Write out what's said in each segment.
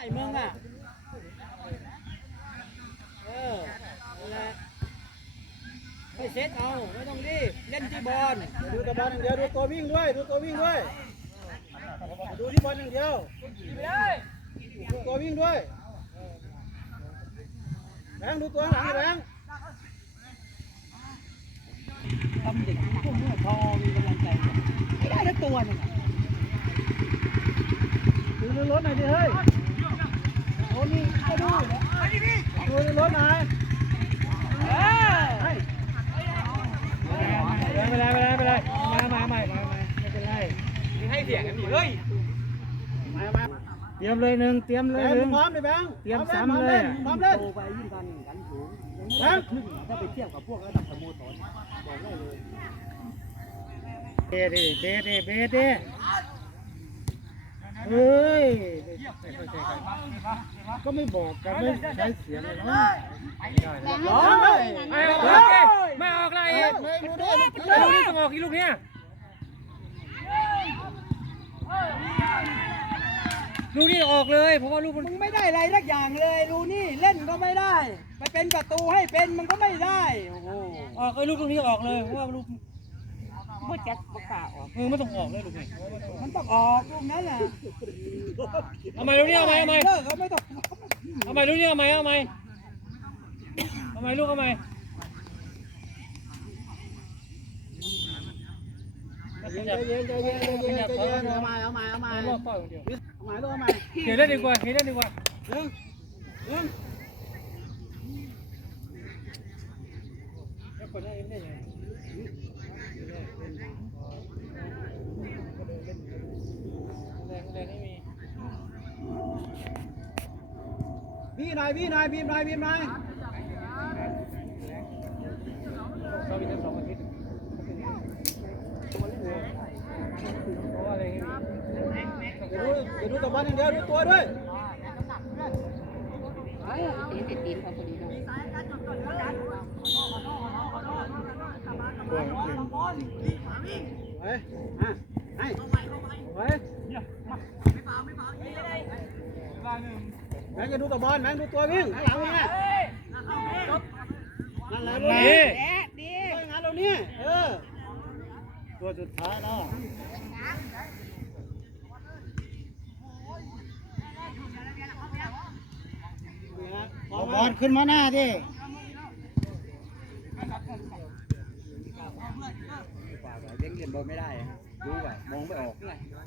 ไอ้มึงอะ เออนั่นแหละไม่เซ็ตเอา ไม่ต้องรีบ เล่นที่บอล ดูแต่บอลอย่างเดียวดูตัววิ่งด้วย ดูตัววิ่งด้วย ดูที่บอลอย่างเดียวดูตัววิ่งด้วยแบงค์ดูตัวข้างหลังให้แบงค์ ทำเด็กพวกเมื่อทอมีกำลังใจไม่ได้ทั้งตัวนึงดูในรถหน่อยดิเฮ้ยโอ้ นี่ก็ดูดูในรถหน่อยเออไม่เป็นไรไม่เป็นไรไม่เป็นไรมามาใหม่มาใหม่ไม่เป็นไรให้เสียงกันดิเฮ้ยมามาเตรียมเลยหนึ่งเตรียมเลยหนึ่งพร้อมเลยแบงเตรียมซ้ำเลยพร้อมเล่นโตไปยิ่งการแข่งขันสูงถ้าไปเทียบกับพวกระดับสโมสรบอกได้เลยเบสดิเบสดิเบสดิ เฮ้ยก็ไม่บอกกันไม่ใช้เสียงเลยนะร้อยไม่ออกเลยไม่ออกเลยไม่รู้ด้วยลูกนี้ต้องออกกี่ลูกเนี้ยลูกนี้ออกเลยเพราะว่าลูกมันมึงไม่ได้อะไรสักอย่างเลยรูนี่เล่นก็ไม่ได้ ไปเป็นประตูให้เป็นมันก็ไม่ได้โอ้โหออกไอ้ลูกลูกนี้ออกเลยเพราะว่าลูก ไม่แจ็คประกาศออก มือไม่ต้องออกเลยลูกนี้มันต้องออกลูกนั้นแหละเอาใหม่ลูกนี้เอาใหม่เอาใหม่เลิกเขาไม่ต้องเอาใหม่ลูกนี้เอาใหม่เอาใหม่เอาใหม่ลูกเอาใหม่ใจเย็นใจเย็นใจเย็นใจเย็นเอาใหม่เอาใหม่เอาใหม่เอารอบต่อยอย่างเดียวเอาใหม่ลูกเอาใหม่เขียนเล่นดีกว่าเขียนเล่นดีกว่าหนึ่งหนึ่งแล้วคนได้เล่นยังไงแรงแรงไม่มี พี่หน่อยพี่หน่อยพี่หน่อยพี่หน่อยเรามีแค่สองอาทิตย์เพราะว่าอะไรไม่มีเดี๋ยวดูเดี๋ยวดูแต่บอลอย่างเดียวดูตัวด้วยไปอะให้ไป แบงค์จะดูแต่บอลแบงดูตัววิ่งหลังนี่นั่นแหละลูกนี่นี่งานเราเนี่ยเออตัวสุดท้ายเนาะเอาบอลขึ้นมาหน้าดิเล่นเล่นบอลไม่ได้รู้ป่ะมองไม่ออก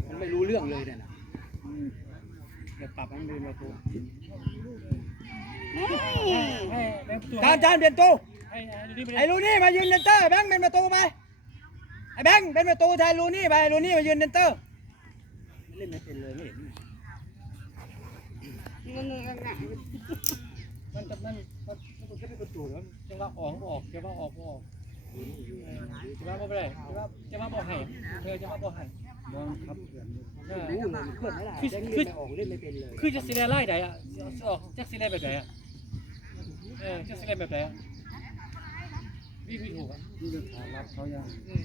มันไม่รู้เรื่องเลยเนี่ยนะ ดี๋ยวปรับให้มันดีมาตัวให้แบงค์ตัวจานจานเปลี่ยนตู้ให้ให้ดูนี่ไปไอ้ลูนี่มายืนเดนเตอร์แบงค์เป็นประตูไปไอ้แบงค์เป็นประตูแทนลูนี่ไปลูนี่มายืนเดนเตอร์เล่นไม่เป็นเลยไม่เห็นมันจะมันมันมันจะเป็นประตูแล้วจังหวะออกก็ออกจังหวะออกก็ออกจังหวะก็ไม่ได้จังหวะจังหวะบ่ให้เออจังหวะบ่ให้บอลครับเพื่อน เออรู้เลยเคลื่อนไม่ได้คือแบงค์คือเล่นไม่ออกเล่นไม่เป็นเลยคือจะสีแดงไล่ไหนอะออกจะสีแดงแบบไหนอะเออจะสีแดงแบบไหนอะวิ่งไม่ถูกอะนี่จะถามรับเขายังอืม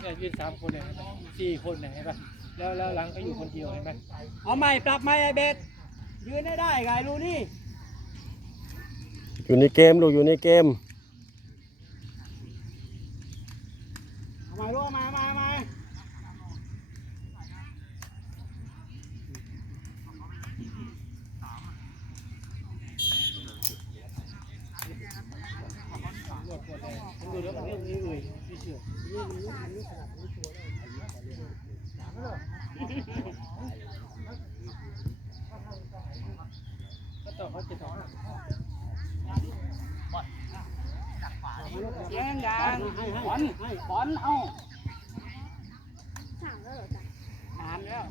เนี่ยยืนสามคนเนี่ยเห็นไหมสี่คนเนี่ยเห็นปะแล้วแล้วหลังก็อยู่คนเดียวเห็นไหมเอาใหม่ปรับใหม่ไอ้เบสยืนให้ได้ไงลูนี่อยู่ในเกมลูกอยู่ในเกม เอา มาลูกเอามาเอามาเอามาปวดปวดเลยผมดูแล้วมันเรื่องนี้เลยไม่เชื่อก็ต่อเขาจะต่อ เสียงดังบอลบอลเอาถามแล้ว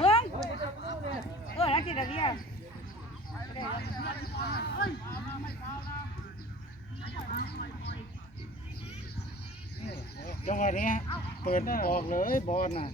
เรื่องเออแล้วจิตอะไรอะจังหวะนี้เปิดออกเลยบอลน่ะ